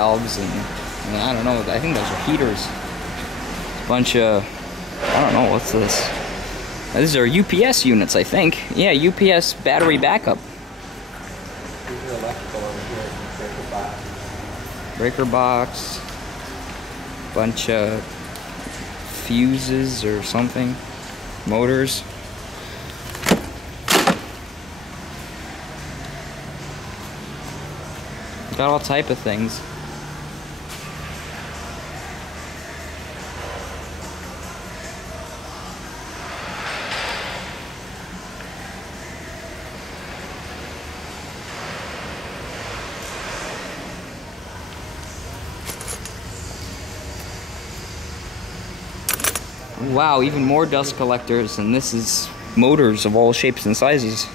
valves and I don't know. I think those are heaters. A bunch of, I don't know, what's this? These are UPS units, I think. Yeah, UPS battery backup. These are electrical over here. Breaker box. Breaker box. Bunch of fuses or something. Motors. Got all type of things. Wow, even more dust collectors, and this is motors of all shapes and sizes.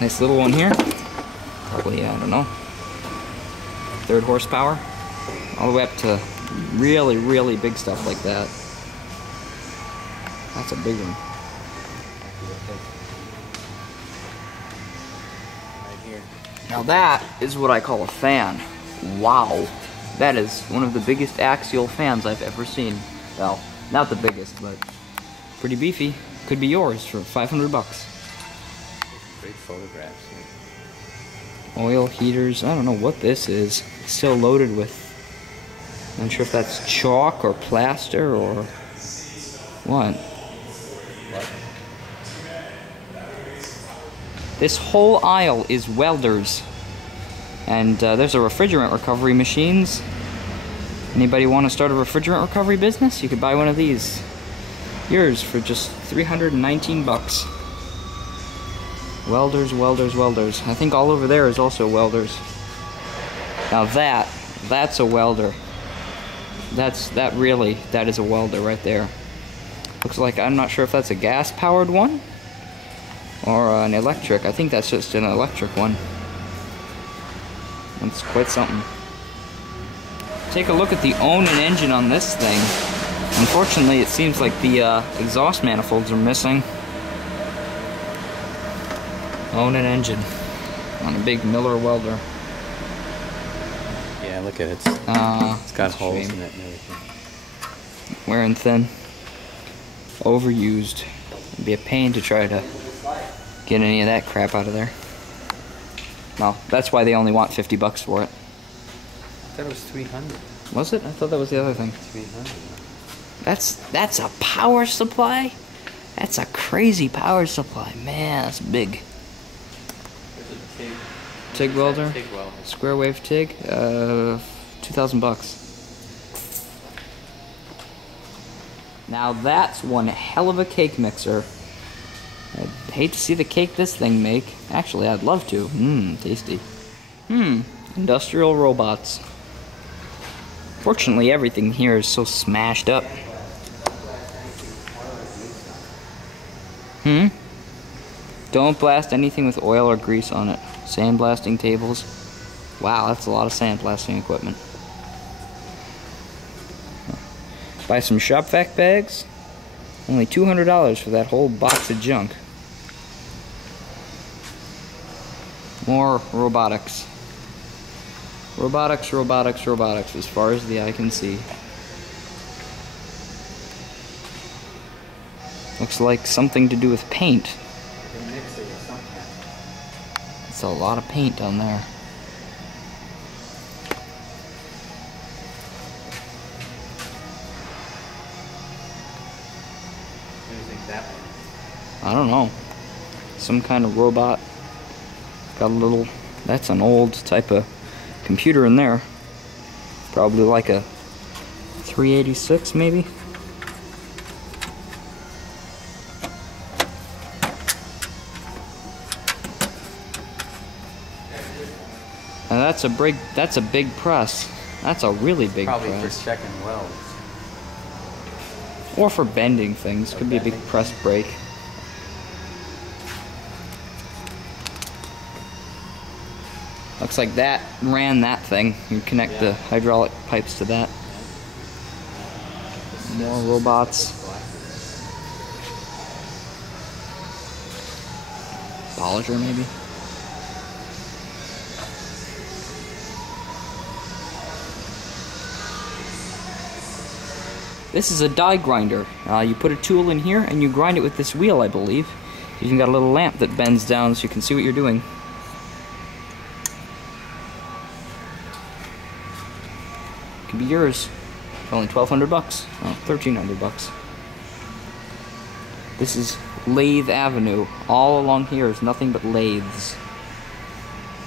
Nice little one here. Probably, I don't know, 3rd horsepower. All the way up to really, really big stuff like that. That's a big one. Right here. Now that is what I call a fan. Wow. That is one of the biggest axial fans I've ever seen. Well, not the biggest, but pretty beefy. Could be yours for 500 bucks. Great photographs. Oil heaters. I don't know what this is. Still loaded with. I'm not sure if that's chalk or plaster or what. This whole aisle is Welders. And there's a refrigerant recovery machines. Anybody want to start a refrigerant recovery business? You could buy one of these. Yours for just 319 bucks. Welders, Welders, Welders. I think all over there is also Welders. Now that's a welder. That is a welder right there. Looks like, I'm not sure if that's a gas powered one or an electric. I think that's just an electric one. That's quite something. Take a look at the own and engine on this thing. Unfortunately, it seems like the exhaust manifolds are missing. Own and engine on a big Miller welder. Yeah, look at it. It's got holes in it and everything. Wearing thin. Overused. It'd be a pain to try to get any of that crap out of there. Well, that's why they only want 50 bucks for it. I thought it was 300. Was it? I thought that was the other thing. 300. That's a power supply? That's a crazy power supply. Man, that's big. TIG welder? TIG welder. Square wave TIG? 2,000 bucks. Now that's one hell of a cake mixer. I'd hate to see the cake this thing make. Actually, I'd love to. Tasty. Industrial robots. Fortunately, everything here is so smashed up. Don't blast anything with oil or grease on it. Sandblasting tables. Wow, that's a lot of sandblasting equipment. Buy some shop vac bags. Only $200 for that whole box of junk. More robotics. Robotics, robotics, robotics, as far as the eye can see. Looks like something to do with paint. It's a lot of paint down there. What do you think that one? I don't know. Some kind of robot. Got a little, that's an old type of computer in there. Probably like a 386 maybe. And that's a big press. That's a really big Probably press. for checking welds. Or for bending things. Could be a big press brake. Looks like that ran that thing. You connect the hydraulic pipes to that. More robots. Polisher maybe. This is a die grinder. You put a tool in here and you grind it with this wheel, I believe. You even got a little lamp that bends down so you can see what you're doing. Could be yours. For only $1,200 bucks. Oh, $1,300 bucks. This is Lathe Avenue. All along here is nothing but lathes.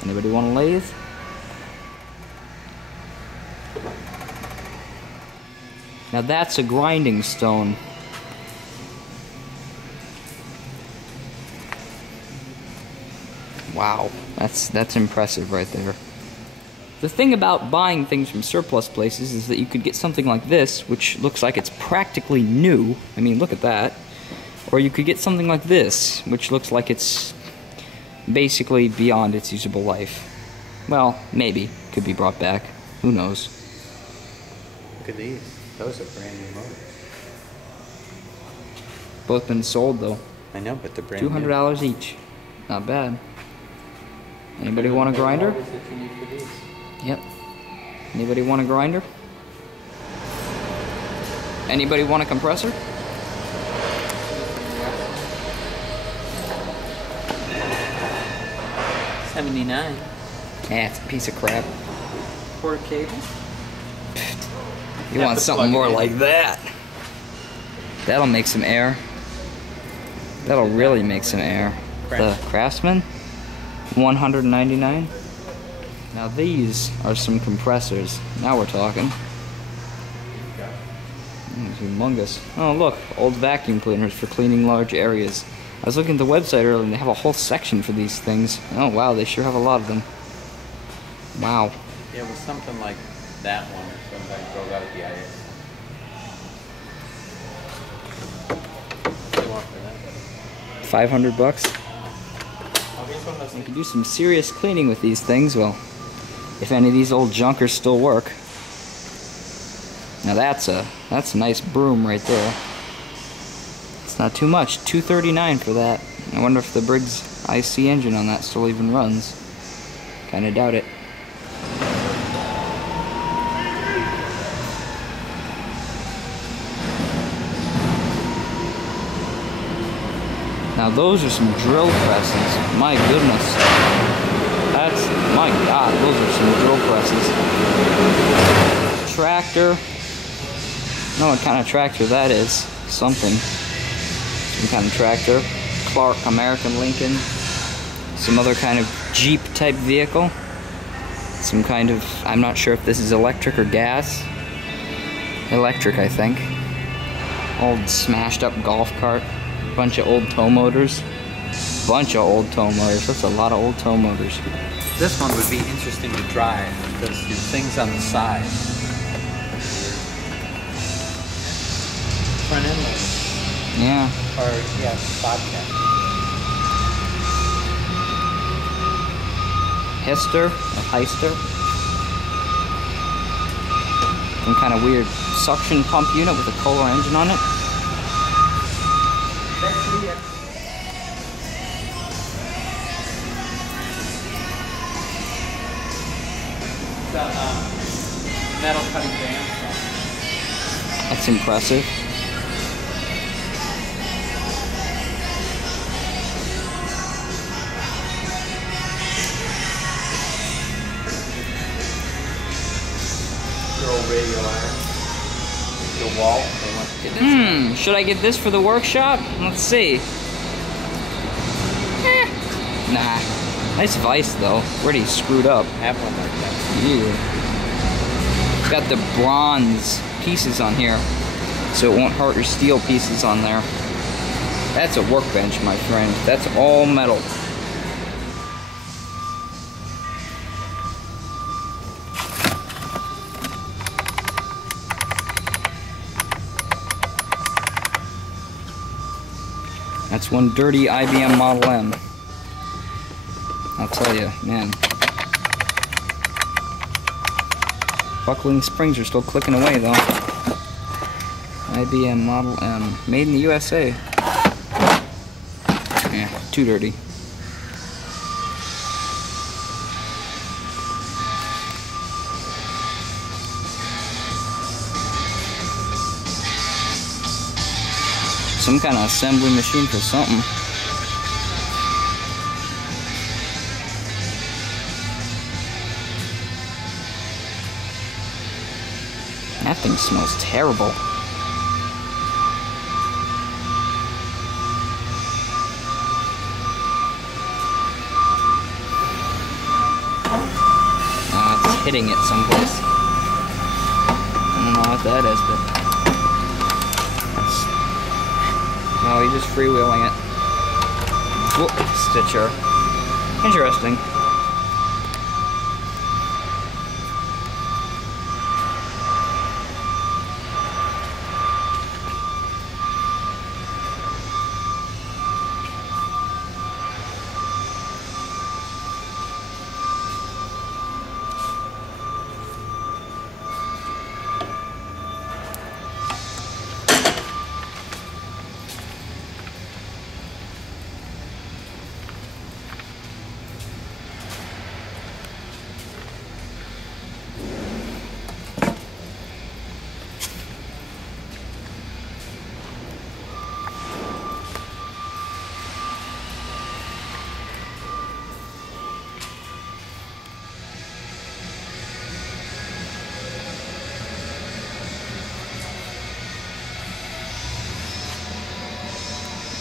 Anybody want a lathe? Now that's a grinding stone. Wow, that's impressive right there. The thing about buying things from surplus places is that you could get something like this, which looks like it's practically new. I mean, look at that. Or you could get something like this, which looks like it's basically beyond its usable life. Well, maybe. Could be brought back. Who knows? Look at these. Those are brand new motors. Both been sold though. I know, but they're brand new. $200 each. Not bad. Anybody want a grinder? Yep. Anybody want a grinder? Anybody want a compressor? $79. It's a piece of crap. Quarter cable. You want something more like that. That'll make some air. That'll really make some air. The Craftsman, $199. Now these are some compressors. Now we're talking. It's humongous. Oh look, old vacuum cleaners for cleaning large areas. I was looking at the website earlier and they have a whole section for these things. Oh wow, they sure have a lot of them. Wow. Yeah, it was something like that one or something. I drove out the IS. What do you want for that? $500. You can do some serious cleaning with these things. Well, if any of these old junkers still work. Now that's a nice broom right there. It's not too much. $239 for that. I wonder if the Briggs IC engine on that still even runs. Kinda doubt it. Now those are some drill presses. My goodness. My God, those are some drill presses. Tractor. I don't know what kind of tractor that is. Something. Some kind of tractor. Clark, American Lincoln. Some other kind of Jeep type vehicle. Some kind of, I'm not sure if this is electric or gas. Electric, I think. Old smashed up golf cart. Bunch of old tow motors. Bunch of old tow motors. That's a lot of old tow motors. This one would be interesting to drive because your thing's on the side. Front end loader. Yeah. Or, yeah, Bobcat. Hester, a Heister. Some kind of weird suction pump unit with a Kohler engine on it. Metal cutting bandsaw. That's impressive. Your old radio iron. Your wall. They want to get this. Should I get this for the workshop? Let's see. Nah. Nice vise though. Pretty screwed up. Have one like that. Yeah. It's got the bronze pieces on here, so it won't hurt your steel pieces on there. That's a workbench, my friend. That's all metal. That's one dirty IBM Model M. I'll tell you, man. Buckling springs are still clicking away, though. IBM Model M. Made in the USA. Yeah, too dirty. some kind of assembly machine for something. That thing smells terrible. It's hitting it someplace. I don't know what that is, but no, you're just freewheeling it. Whoop, Stitcher. Interesting.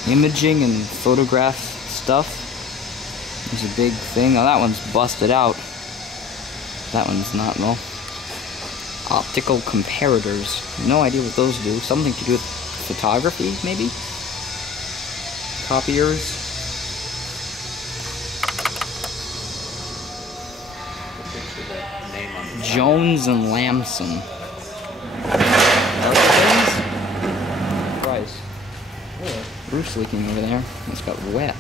Imaging and photograph stuff is a big thing. Oh, that one's busted out. That one's not, though. Optical comparators. No idea what those do. Something to do with photography, maybe? Copiers. Jones and Lamson. Price. Roof's leaking over there. It's got wet.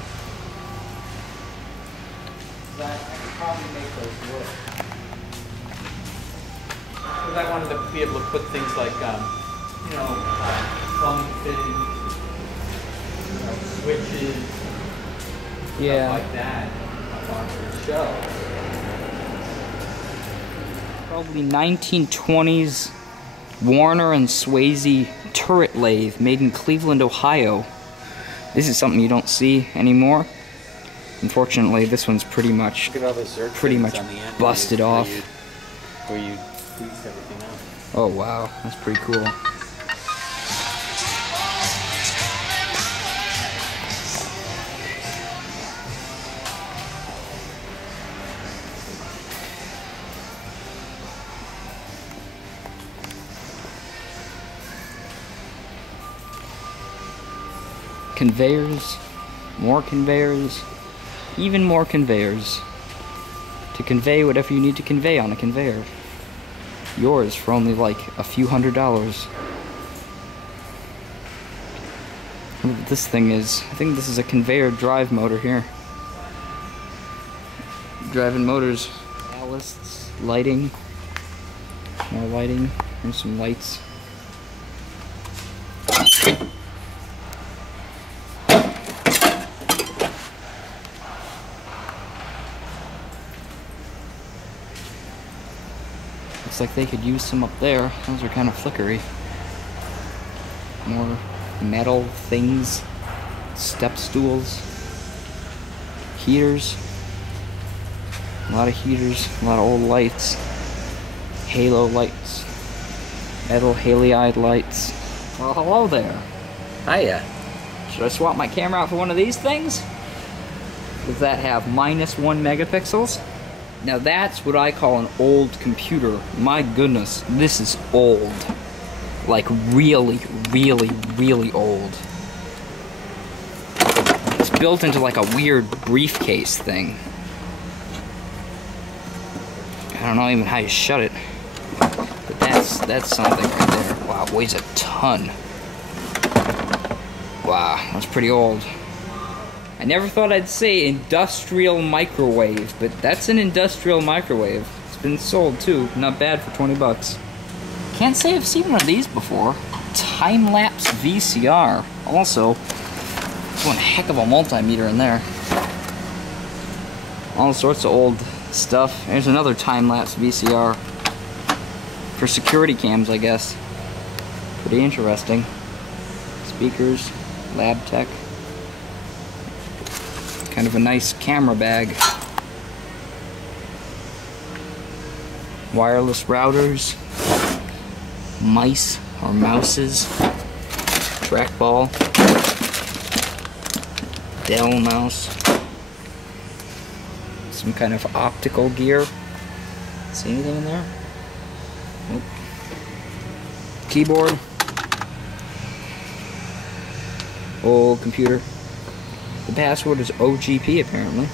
I could probably make those work. Because I wanted to be able to put things like, plumbing fittings, switches, stuff like that up on the shelf. Probably 1920s Warner and Shwayze turret lathe made in Cleveland, Ohio. This is something you don't see anymore. Unfortunately, this one's pretty much busted off. Where you grease everything up. Oh wow, that's pretty cool. Conveyors, more conveyors, even more conveyors to convey whatever you need to convey on a conveyor. Yours for only like a few $100s. Look what this thing is. I think this is a conveyor drive motor here. Driving motors, ballasts, lighting, more lighting, and some lights. Looks like they could use some up there. Those are kind of flickery. More metal things. Step stools. Heaters. A lot of heaters. A lot of old lights. Halo lights. Metal halide lights. Well, hello there. Hiya. Should I swap my camera out for one of these things? Does that have -1 megapixels? Now that's what I call an old computer. My goodness, this is old. Like really, really, really old. It's built into like a weird briefcase thing. I don't know even how you shut it. But that's something right there. Wow, it weighs a ton. Wow, that's pretty old. I never thought I'd say industrial microwave, but that's an industrial microwave. It's been sold too, not bad for 20 bucks. Can't say I've seen one of these before. Time-lapse VCR. Also, one heck of a multimeter in there. All sorts of old stuff. There's another time-lapse VCR. For security cams, I guess. Pretty interesting. Speakers. Lab Tech. Kind of a nice camera bag. Wireless routers. Mice or mouses. Trackball. Dell mouse. Some kind of optical gear. See anything in there? Nope. Keyboard. Old computer. The password is OGP apparently.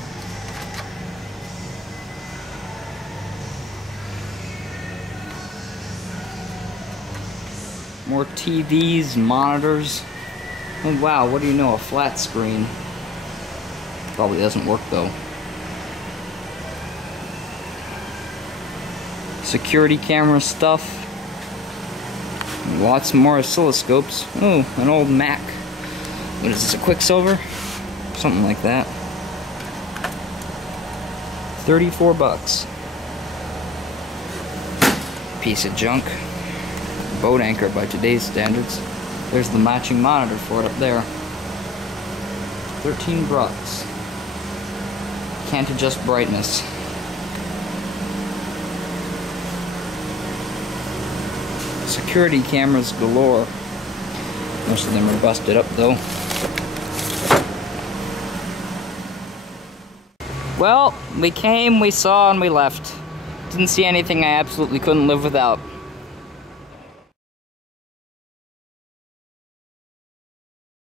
More TVs, monitors. Oh wow, what do you know, a flat screen. Probably doesn't work though. Security camera stuff. Lots more oscilloscopes. Oh, an old Mac. What is this, a Quicksilver? Something like that. 34 bucks. Piece of junk. Boat anchor by today's standards. There's the matching monitor for it up there. 13 bucks. Can't adjust brightness. Security cameras galore. Most of them are busted up though. Well, we came, we saw, and we left. Didn't see anything I absolutely couldn't live without.